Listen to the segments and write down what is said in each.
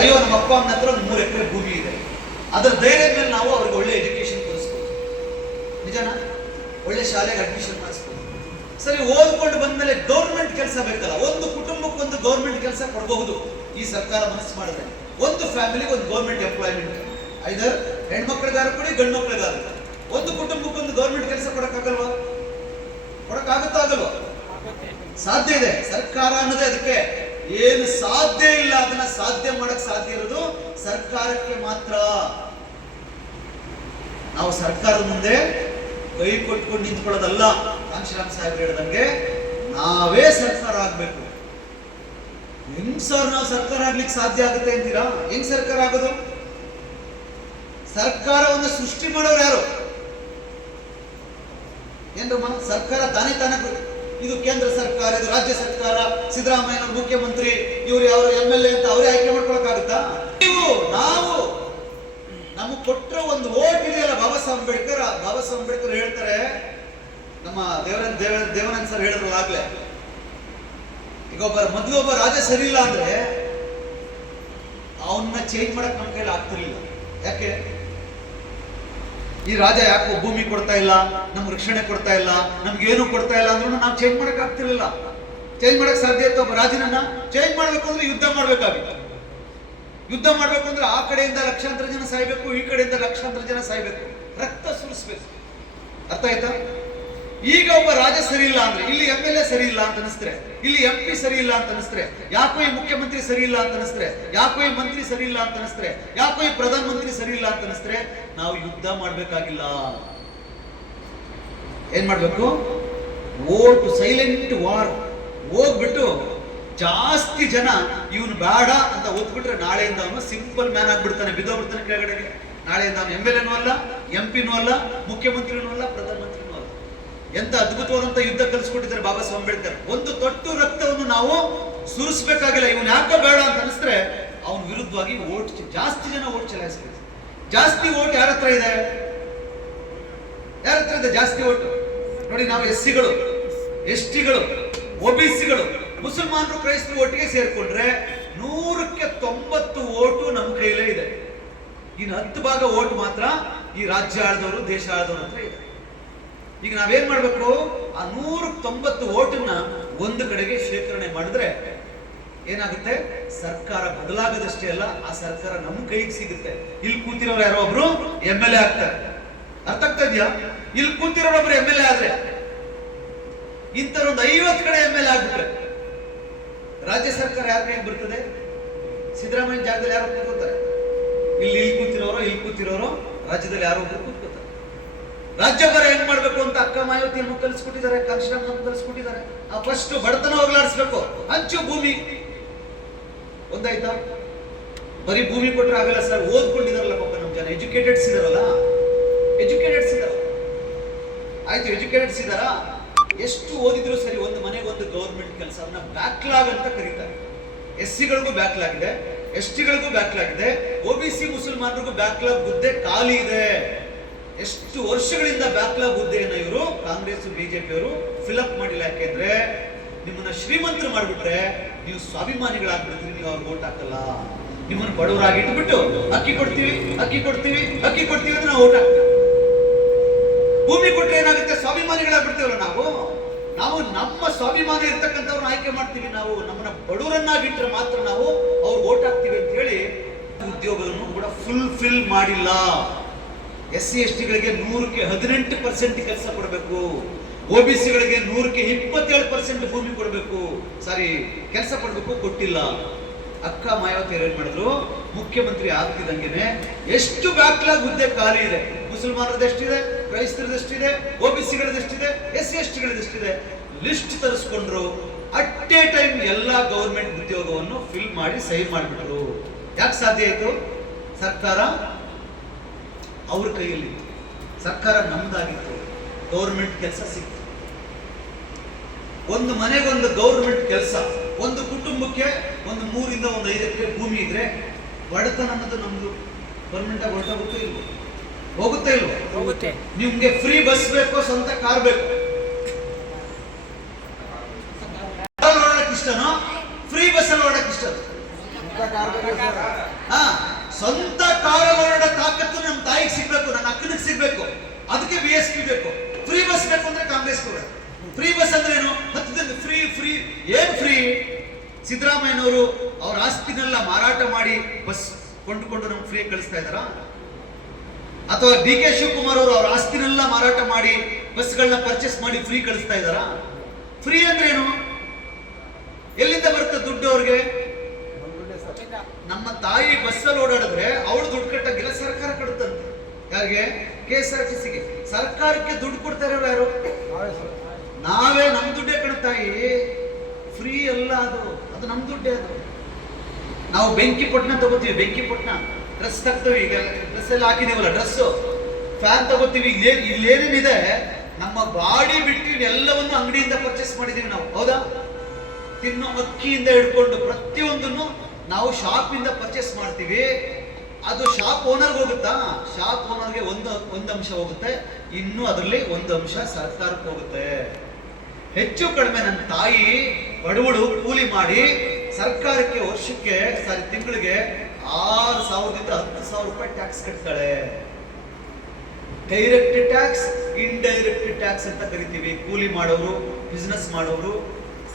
ಅಯ್ಯೋ ನಮ್ಮ ಅಪ್ಪ ಅಮ್ಮನ ಹತ್ರ ಒಂದು 3 ಎಕರೆ ಭೂಮಿ ಇದೆ, ಅದರ ಧೈರ್ಯದ ಮೇಲೆ ನಾವು ಅವ್ರಿಗೆ ಒಳ್ಳೆ ಎಜುಕೇಶನ್ ಕೊಡಿಸ್ಬೋದು. ನಿಜನಾ? ಒಳ್ಳೆ ಶಾಲೆಗೆ ಅಡ್ಮಿಷನ್ ಮಾಡಿಸ್ಬೋದು. ಸರಿ, ಓದ್ಕೊಂಡು ಬಂದ್ಮೇಲೆ ಗೌರ್ಮೆಂಟ್ ಕೆಲಸ ಬೇಕಲ್ಲ, ಒಂದು ಕುಟುಂಬಕ್ಕೆ ಒಂದು ಗೌರ್ಮೆಂಟ್ ಕೆಲಸ ಕೊಡಬಹುದು ಈ ಸರ್ಕಾರ ಮನಸ್ಸು ಮಾಡಿದ್ರೆ. ಒಂದು ಫ್ಯಾಮಿಲಿಗೆ ಒಂದು ಗೌರ್ಮೆಂಟ್ ಎಂಪ್ಲಾಯ್ಮೆಂಟ್, ಐದರ್ ಹೆಣ್ಮಕ್ಳಿಗಾರ ಕೊಡಿ, ಗಂಡು ಮಕ್ಳಿಗಾರ. ಒಂದು ಕುಟುಂಬಕ್ಕೆ ಒಂದು ಗೌರ್ಮೆಂಟ್ ಕೆಲಸ ಕೊಡಕ್ಕಾಗಲ್ವಾ? ಕೊಡಕ್ಕಾಗುತ್ತಾಗಲ್ವಾ? ಸಾಧ್ಯ ಇದೆ. ಸರ್ಕಾರ ಅನ್ನೋದೇ ಅದಕ್ಕೆ. ಏನು ಸಾಧ್ಯ ಇಲ್ಲ ಅದನ್ನ ಸಾಧ್ಯ ಮಾಡಕ್ ಸಾಧ್ಯ ಇರೋದು ಸರ್ಕಾರಕ್ಕೆ ಮಾತ್ರ. ನಾವು ಸರ್ಕಾರದ ಮುಂದೆ ಕೈ ಕೊಟ್ಕೊಂಡು ನಿಂತ್ಕೊಳ್ಳೋದಲ್ಲ. ಕಾಂಶಿರಾಮ್ ಸಾಹೇಬ್ರು ಹೇಳಿದಂಗೆ ನಾವೇ ಸರ್ಕಾರ ಆಗ್ಬೇಕು. ಹೆಂಗ್ ಸರ್ ನಾವು ಸರ್ಕಾರ ಆಗ್ಲಿಕ್ಕೆ ಸಾಧ್ಯ ಆಗುತ್ತೆ ಅಂತೀರಾ? ಹೆಂಗ್ ಸರ್ಕಾರ ಆಗೋದು? ಸರ್ಕಾರವನ್ನು ಸೃಷ್ಟಿ ಮಾಡೋರು ಯಾರು? ಏನ್ರಮ್ಮ, ಸರ್ಕಾರ ತಾನೇ ಇದು ಕೇಂದ್ರ ಸರ್ಕಾರ, ಇದು ರಾಜ್ಯ ಸರ್ಕಾರ, ಸಿದ್ದರಾಮಯ್ಯ ಮುಖ್ಯಮಂತ್ರಿ, ಇವರು ಯಾವ MLA ಅಂತ ಅವರೇ ಆಯ್ಕೆ ಮಾಡ್ಕೊಳಕ್ಕಾಗುತ್ತಾ? ನಾವು ನಮಗೆ ಕೊಟ್ಟರೆ ಒಂದು ವೋಟ್ ಇದೆಯಲ್ಲ, ಬಾಬಾ ಸಾಹೇಬ್ ಅಂಬೇಡ್ಕರ್ ಹೇಳ್ತಾರೆ, ನಮ್ಮ ದೇವಾನಂದ ಸರ್ ಹೇಳಿದ್ರಲ್ಲ ಆಗ್ಲೇ, ಈಗ ಮೊದಲು ಒಬ್ಬ ರಾಜ ಸರಿ ಇಲ್ಲ ಅಂದ್ರೆ ಅವನ್ನ ಚೇಂಜ್ ಮಾಡಕ್ ನಮ್ಮ ಕೈಲಿ ಆಗ್ತಿರ್ಲಿಲ್ಲ. ಯಾಕೆ? ಈ ರಾಜ ಯಾಕೋ ಭೂಮಿ ಕೊಡ್ತಾ ಇಲ್ಲ, ನಮ್ಗೆ ರಕ್ಷಣೆ ಕೊಡ್ತಾ ಇಲ್ಲ, ನಮ್ಗೇನು ಕೊಡ್ತಾ ಇಲ್ಲ ಅಂದ್ರೂ ನಾವು ಚೇಂಜ್ ಮಾಡಕ್ ಆಗ್ತಿರ್ಲಿಲ್ಲ. ಚೇಂಜ್ ಮಾಡಕ್ ಸಾಧ್ಯ ಇತ್ತು? ಒಬ್ಬ ರಾಜನನ್ನ ಚೇಂಜ್ ಮಾಡ್ಬೇಕು ಅಂದ್ರೆ ಯುದ್ಧ ಮಾಡ್ಬೇಕಾಗಿತ್ತು. ಯುದ್ಧ ಮಾಡ್ಬೇಕು ಅಂದ್ರೆ ಆ ಕಡೆಯಿಂದ ಲಕ್ಷಾಂತರ ಜನ ಸಾಯ್ಬೇಕು, ಈ ಕಡೆಯಿಂದ ಲಕ್ಷಾಂತರ ಜನ ಸಾಯ್ಬೇಕು, ರಕ್ತ ಸುರಿಸ್ಬೇಕು. ಅರ್ಥ ಆಯ್ತಾ? ಈಗ ಒಬ್ಬ ರಾಜ ಸರಿ ಇಲ್ಲ ಅಂದ್ರೆ, ಇಲ್ಲಿ MLA ಸರಿ ಇಲ್ಲ ಅಂತ ಅನಿಸ್ತಾರೆ, ಇಲ್ಲಿ MP ಸರಿ ಇಲ್ಲ ಅಂತ ಅನಿಸ್ತಾರೆ, ಯಾಕೋ ಈ ಮುಖ್ಯಮಂತ್ರಿ ಸರಿ ಇಲ್ಲ ಅಂತ ಅನಿಸ್ತಾರೆ, ಯಾಕೋ ಈ ಮಂತ್ರಿ ಸರಿ ಇಲ್ಲ ಅಂತ ಅನಿಸ್ತಾರೆ, ಯಾಕೋ ಈ ಪ್ರಧಾನ ಮಂತ್ರಿ ಸರಿ ಇಲ್ಲ ಅಂತ ಅನಿಸ್ತಾರೆ, ನಾವು ಯುದ್ಧ ಮಾಡ್ಬೇಕಾಗಿಲ್ಲ. ಏನ್ ಮಾಡ್ಬೇಕು? Vote, silent war. ಹೋಗ್ಬಿಟ್ಟು ಜಾಸ್ತಿ ಜನ ಇವನು ಬೇಡ ಅಂತ ಓದ್ಬಿಟ್ರೆ ನಾಳೆಯಿಂದ ಅವನು ಸಿಂಪಲ್ ಮ್ಯಾನ್ ಆಗ್ಬಿಡ್ತಾನೆ, ಬಿದ್ದೋಗ್ಬಿಡ್ತಾನೆ ಕೆಳಗಡೆಗೆ. ನಾಳೆಯಿಂದ ಅವನು MLA ಅಲ್ಲ, MP ಅಲ್ಲ, ಮುಖ್ಯಮಂತ್ರಿನೂ ಅಲ್ಲ, ಪ್ರಧಾನ ಮಂತ್ರಿನೂ ಅಲ್ಲ. ಎಂತ ಅದ್ಭುತವಾದಂತ ಯುದ್ಧ ಕಲಿಸ್ಕೊಟ್ಟಿದ್ದಾರೆ ಬಾಬಾ ಸಾಹೇಬ್ ಅಂಬೇಡ್ಕರ್. ಒಂದು ತೊಟ್ಟು ರಕ್ತವನ್ನು ನಾವು ಸುರಿಸ್ಬೇಕಾಗಿಲ್ಲ. ಇವನು ಯಾಕೋ ಬೇಡ ಅಂತ ಅನಿಸಿದ್ರೆ ಅವನ ವಿರುದ್ಧವಾಗಿ ವೋಟ್, ಜಾಸ್ತಿ ಜನ ವೋಟ್ ಚಲಾಯಿಸ್ಬೇಕು. ಜಾಸ್ತಿ ವೋಟ್ ಯಾರ ಹತ್ರ ಇದೆ? ಯಾರ ಹತ್ರ ಇದೆ ಜಾಸ್ತಿ ವೋಟ್? ನೋಡಿ, ನಾವು SCಗಳು, STಗಳು, OBCಗಳು, ಮುಸಲ್ಮಾನರು, ಕ್ರೈಸ್ತರು ಒಟ್ಟಿಗೆ ಸೇರ್ಕೊಂಡ್ರೆ 100ಕ್ಕೆ 90 ವೋಟು ನಮ್ಮ ಕೈಲೇ ಇದೆ. ಇನ್ನು 10 ಭಾಗ ವೋಟ್ ಮಾತ್ರ ಈ ರಾಜ್ಯ ಆಳ್ದವರು, ದೇಶ ಆಳ್ದವ್ರ ಹತ್ರ ಇದೆ. ಈಗ ನಾವೇನ್ ಮಾಡ್ಬೇಕು? ಆ 190 ವೋಟನ್ನ ಒಂದು ಕಡೆಗೆ ಶೇಖರಣೆ ಮಾಡಿದ್ರೆ ಏನಾಗುತ್ತೆ? ಸರ್ಕಾರ ಬದಲಾಗದಷ್ಟೇ ಅಲ್ಲ, ಆ ಸರ್ಕಾರ ನಮ್ಮ ಕೈಗೆ ಸಿಗುತ್ತೆ. ಇಲ್ಲಿ ಕೂತಿರೋರು ಯಾರೋ ಒಬ್ರು MLA ಆಗ್ತಾರೆ. ಅರ್ಥ ಆಗ್ತಾ ಇದೆಯಾ? ಇಲ್ಲಿ ಕೂತಿರೋರೊಬ್ರು MLA ಆದ್ರೆ ಇಂಥರೊಂದು 50 ಕಡೆ MLA ಆಗ್ಬಿಟ್ರೆ ರಾಜ್ಯ ಸರ್ಕಾರ ಯಾರ ಕೈಗೆ ಬರ್ತದೆ? ಸಿದ್ದರಾಮಯ್ಯ ಜಾಗದಲ್ಲಿ ಯಾರೋ ಕೂತ್ಕೋತಾರೆ. ಇಲ್ಲಿ ಕೂತಿರೋರು ರಾಜ್ಯದಲ್ಲಿ ಯಾರೋ ಒಬ್ರು ಕೂತ್ಕೋತಾರೆ. ರಾಜ್ಯಭಾರ ಹೆಂಗ್ ಮಾಡ್ಬೇಕು ಅಂತ ಅಕ್ಕ ಮಾಯಾವತಿ ನಮ್ಗೆ ಕಲಿಸ್ಕೊಟ್ಟಿದ್ದಾರೆ, ಕಾಂಶಿರಾಮ್ ನಮ್ಗೆ ಕಲಿಸ್ಕೊಟ್ಟಿದ್ದಾರೆ. ಆ ಫಸ್ಟ್ ಬಡತನ ಹೋಗ್ಲಾಡಿಸ್ಬೇಕು. ಹಂಚು ಭೂಮಿ ಒಂದಾಯ್ತಾ? ಬರೀ ಭೂಮಿ ಕೊಟ್ರೆ ಆಗಲ್ಲ ಸರ್. ಓದ್ಕೊಂಡಿದಾರಲ್ಲ ಪಾಪ ನಮ್ ಜನ, ಎಜುಕೇಟೆಡ್ಸ್ ಇದಾರಲ್ಲ, ಆಯ್ತು, ಎಜುಕೇಟೆಡ್ಸ್ ಇದಾರ. ಎಷ್ಟು ಓದಿದ್ರು ಸರಿ, ಒಂದು ಮನೆಗೆ ಒಂದು ಗೌರ್ಮೆಂಟ್ ಕೆಲಸ, ಅದನ್ನ ಬ್ಯಾಕ್ಲಾಗ್ ಅಂತ ಕರೀತಾರೆ. SCಗಳಿಗೂ ಬ್ಯಾಕ್ಲಾಗ್ ಇದೆ, STಗಳಿಗೂ ಬ್ಯಾಕ್ಲಾಗ್ ಇದೆ, OBC ಮುಸಲ್ಮಾನರಿಗೂ ಬ್ಯಾಕ್ಲಾಗ್ ಹುದ್ದೆ ಖಾಲಿ ಇದೆ. ಎಷ್ಟು ವರ್ಷಗಳಿಂದ ಬ್ಯಾಕ್ಲಾಗ್ ಹುದ್ದೆಯನ್ನು ಇವರು ಕಾಂಗ್ರೆಸ್ BJP ಅವರು ಫಿಲ್ಅಪ್ ಮಾಡಿಲ್ಲ. ಯಾಕೆಂದ್ರೆ ನಿಮ್ಮನ್ನ ಶ್ರೀಮಂತರು ಮಾಡ್ಬಿಟ್ರೆ ನೀವು ಸ್ವಾಭಿಮಾನಿಗಳಾಗ್ಬಿಡ್ತೀರಿ, ನೀವು ಅವ್ರಿಗೆ ವೋಟ್ ಹಾಕಲ್ಲ. ನಿಮ್ಮನ್ನು ಬಡವರಾಗಿ ಇಟ್ಬಿಟ್ಟು ಅಕ್ಕಿ ಕೊಡ್ತೀವಿ ಅಂತ ನಾವು ವೋಟ್ ಹಾಕ್ತೀವಿ. ಭೂಮಿ ಕೊಟ್ಟರೆ ಏನಾಗುತ್ತೆ? ಸ್ವಾಭಿಮಾನಿಗಳಾಗ್ಬಿಡ್ತೀವಲ್ಲ ನಾವು ನಮ್ಮ ಸ್ವಾಭಿಮಾನ ಇರ್ತಕ್ಕಂಥವ್ರನ್ನ ಆಯ್ಕೆ ಮಾಡ್ತೀವಿ. ನಾವು ನಮ್ಮನ್ನ ಬಡವರನ್ನಾಗಿಟ್ರೆ ಮಾತ್ರ ನಾವು ಅವ್ರು ವೋಟ್ ಹಾಕ್ತೀವಿ ಅಂತ ಹೇಳಿ ಉದ್ಯೋಗವನ್ನು ಕೂಡ ಫುಲ್ಫಿಲ್ ಮಾಡಿಲ್ಲ. SC STಗಳಿಗೆ 100ಕ್ಕೆ 18% ಕೆಲಸ ಕೊಡಬೇಕು, OBCಗಳಿಗೆ 100ಕ್ಕೆ 27% ಭೂಮಿ ಕೊಡಬೇಕು, ಕೆಲಸ ಕೊಡಬೇಕು, ಕೊಟ್ಟಿಲ್ಲ. ಅಕ್ಕ ಮಾಯಾವತಿ ಏನ್ ಮಾಡಿದ್ರು? ಮುಖ್ಯಮಂತ್ರಿ ಆಗ್ತಿದ್ದಂಗೆನೆ ಎಷ್ಟು ಬ್ಯಾಕ್ಲಾಗ್ ಹುದ್ದೆ ಖಾಲಿ ಇದೆ, ಮುಸಲ್ಮಾನರದೆಷ್ಟಿದೆ, ಕ್ರೈಸ್ತರದೆಷ್ಟಿದೆ, OBCಗಳದೆಷ್ಟಿದೆ, SC STಗಳದೆಷ್ಟಿದೆ, ಲಿಸ್ಟ್ ತರಿಸ್ಕೊಂಡ್ರು. ಅಟ್ ಎ ಟೈಮ್ ಎಲ್ಲಾ ಗೌರ್ಮೆಂಟ್ ಉದ್ಯೋಗವನ್ನು ಫಿಲ್ ಮಾಡಿ ಸೈನ್ ಮಾಡಿಬಿಟ್ರು. ಯಾಕೆ ಸಾಧ್ಯ ಆಯ್ತು? ಸರ್ಕಾರ ಅವ್ರ ಕೈಯಲ್ಲಿತ್ತು, ಸರ್ಕಾರ ನಮ್ದಾಗಿತ್ತು, ಗೌರ್ಮೆಂಟ್ ಕೆಲಸ ಸಿಕ್ತು. ಒಂದು ಮನೆಗೊಂದು ಗೌರ್ಮೆಂಟ್ ಕೆಲಸ, ಒಂದು ಕುಟುಂಬಕ್ಕೆ ಒಂದು 3ರಿಂದ 5 ಎಕರೆ ಭೂಮಿ ಇದ್ರೆ ಬಡತನ ಅನ್ನೋದು ನಮ್ದು ಪರ್ಮನೆಂಟ್ ಆಗಿ ಹೋಗುತ್ತಾ ಇಲ್ವೋ? ಹೋಗುತ್ತೆ. ನಿಮ್ಗೆ ಫ್ರೀ ಬಸ್ ಬೇಕು, ಸ್ವಂತ ಕಾರ್ ಬೇಕು, ಇಷ್ಟನೋ? ಫ್ರೀ ಬಸ್ ಅಲ್ಲಿ ಓಡಕ್ ಇಷ್ಟ? ಹಾ, ಸ್ವಂತ ಕಾರಲ್ಲಿ ಓಡಾಡೋ ತಾಕತ್ತು ನಮ್ಮ ತಾಯಿಗೆ ಸಿಗ್ಬೇಕು, ನನ್ನ ಅಕ್ಕನಿಗೆ ಸಿಗ್ಬೇಕು. ಅದಕ್ಕೆ BSP ಬೇಕು. ಫ್ರೀ ಬಸ್ ಬೇಕು ಅಂದ್ರೆ ಕಾಂಗ್ರೆಸ್ ಕೊಡಬೇಕು. ಫ್ರೀ ಬಸ್ ಅಂದ್ರೆ ಏನು? ಹತ್ತದಿಂದ ಫ್ರೀ ಫ್ರೀ ಏನ್ ಫ್ರೀ? ಸಿದ್ದರಾಮಯ್ಯನವರು ಅವ್ರ ಆಸ್ತಿನೆಲ್ಲ ಮಾರಾಟ ಮಾಡಿ ಬಸ್ ಕೊಂಡುಕೊಂಡು ನಮ್ಗೆ ಫ್ರೀ ಕಳಿಸ್ತಾ ಇದ್ದಾರಾ? ಅಥವಾ DK ಶಿವಕುಮಾರ್ ಅವರು ಅವ್ರ ಆಸ್ತಿನೆಲ್ಲ ಮಾರಾಟ ಮಾಡಿ ಬಸ್ಗಳನ್ನ ಪರ್ಚೇಸ್ ಮಾಡಿ ಫ್ರೀ ಕಳಿಸ್ತಾ ಇದ್ದಾರಾ? ಫ್ರೀ ಅಂದ್ರೆ ಏನು? ಎಲ್ಲಿಂದ ಬರುತ್ತೆ ದುಡ್ಡು ಅವ್ರಿಗೆ? ನಮ್ಮ ತಾಯಿ ಬಸ್ಸಲ್ಲಿ ಓಡಾಡಿದ್ರೆ ಅವಳು ದುಡ್ಡು ಕಟ್ಟಂಗಿಲ್ಲ, ಸರ್ಕಾರ ಕಟ್ಟುತ್ತಂತೆ. ಯಾರಿಗೆ? KSRTCಗೆ. ಸರ್ಕಾರಕ್ಕೆ ದುಡ್ಡು ಕೊಡ್ತಾರೆ ಯಾರು? ನಾವೇ. ನಮ್ ದುಡ್ಡೇ ಕಣ ತಾಯಿ, ಫ್ರೀ ಅಲ್ಲ ಅದು, ಅದು ನಮ್ ದುಡ್ಡೇ. ಅದು ನಾವು ಬೆಂಕಿಪಟ್ಟಣ ತಗೋತೀವಿ, ಬೆಂಕಿಪಟ್ಟಣ ಡ್ರೆಸ್ ತಗ್ತೀವಿ. ಈಗ ಡ್ರೆಸ್ ಎಲ್ಲ ಹಾಕಿದೀವಲ್ಲ, ಡ್ರೆಸ್ ಫ್ಯಾನ್ ತಗೋತೀವಿ. ಇಲ್ಲೇನೇನಿದೆ ನಮ್ಮ ಬಾಡಿ ಬಿಟ್ಟು ಎಲ್ಲವನ್ನು ಅಂಗಡಿಯಿಂದ ಪರ್ಚೇಸ್ ಮಾಡಿದೀವಿ ನಾವು, ಹೌದಾ? ತಿನ್ನೋ ಅಕ್ಕಿಯಿಂದ ಹಿಡ್ಕೊಂಡು ಪ್ರತಿಯೊಂದನ್ನು ನಾವು ಶಾಪ್ ಇಂದ ಪರ್ಚೇಸ್ ಮಾಡ್ತೀವಿ. ಅದು ಶಾಪ್ ಓನರ್ಗೆ ಹೋಗುತ್ತಾ? ಶಾಪ್ ಓನರ್ಗೆ ಒಂದು ಅಂಶ ಹೋಗುತ್ತೆ, ಇನ್ನು ಅದರಲ್ಲಿ ಒಂದು ಅಂಶ ಸರ್ಕಾರಕ್ಕೆ ಹೋಗುತ್ತೆ. ಹೆಚ್ಚು ಕಡಿಮೆ ನನ್ನ ತಾಯಿ ಬಡವಳು ಕೂಲಿ ಮಾಡಿ ಸರ್ಕಾರಕ್ಕೆ ವರ್ಷಕ್ಕೆ ತಿಂಗಳಿಗೆ 6,000ದಿಂದ 10,000 ರೂಪಾಯಿ ಟ್ಯಾಕ್ಸ್ ಕಟ್ತಾಳೆ. ಡೈರೆಕ್ಟ್ ಟ್ಯಾಕ್ಸ್, ಇಂಡೈರೆಕ್ಟ್ ಟ್ಯಾಕ್ಸ್ ಅಂತ ಕರಿತೀವಿ. ಕೂಲಿ ಮಾಡೋರು, ಬಿಸ್ನೆಸ್ ಮಾಡೋರು,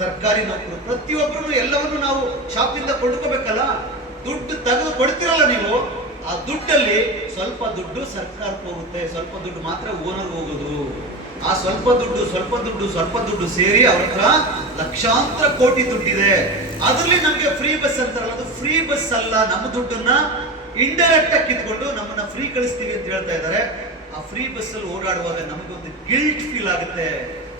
ಸರ್ಕಾರಿ ನೌಕರು, ಪ್ರತಿಯೊಬ್ಬರು ಎಲ್ಲವನ್ನು ನಾವು ಶಾಪಿಂದ ಕೊಂಡ್ಕೋಬೇಕಲ್ಲ. ದುಡ್ಡು ತೆಗೆದು ಕೊಡ್ತಿರಲ್ಲ ನೀವು, ಆ ದುಡ್ಡಲ್ಲಿ ಸ್ವಲ್ಪ ದುಡ್ಡು ಸರ್ಕಾರಕ್ಕೆ ಹೋಗುತ್ತೆ, ಸ್ವಲ್ಪ ದುಡ್ಡು ಮಾತ್ರ ಓನರ್ ಹೋಗೋದು. ಆ ಸ್ವಲ್ಪ ದುಡ್ಡು ಸೇರಿ ಅವ್ರ ಹತ್ರ ಲಕ್ಷಾಂತರ ಕೋಟಿ ದುಡ್ಡಿದೆ. ಅದರಲ್ಲಿ ನಮ್ಗೆ ಫ್ರೀ ಬಸ್ ಅಂತಾರಲ್ಲ, ಅದು ಫ್ರೀ ಬಸ್ ಅಲ್ಲ. ನಮ್ಮ ದುಡ್ಡನ್ನ ಇಂಡೈರೆಕ್ಟ್ ಆಗಿ ಕಿತ್ಕೊಂಡು ನಮ್ಮನ್ನ ಫ್ರೀ ಕಳಿಸ್ತೀವಿ ಅಂತ ಹೇಳ್ತಾ ಇದ್ದಾರೆ. ಆ ಫ್ರೀ ಬಸ್ ಅಲ್ಲಿ ಓಡಾಡುವಾಗ ನಮಗೊಂದು ಗಿಲ್ಟ್ ಫೀಲ್ ಆಗುತ್ತೆ.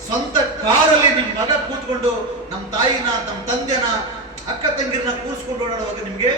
ಸ್ವಂತ ಕಾರಲ್ಲಿ ನಿಮ್ ಮಗ ಕೂತ್ಕೊಂಡು ನಮ್ಮ ತಾಯಿನ, ನಮ್ಮ ತಂದೆನ, ಅಕ್ಕ ತಂಗಿರನ್ನ ಕೂರಿಸ್ಕೊಂಡು ಓಡಾಡುವಾಗ ನಿಮ್ಗೆ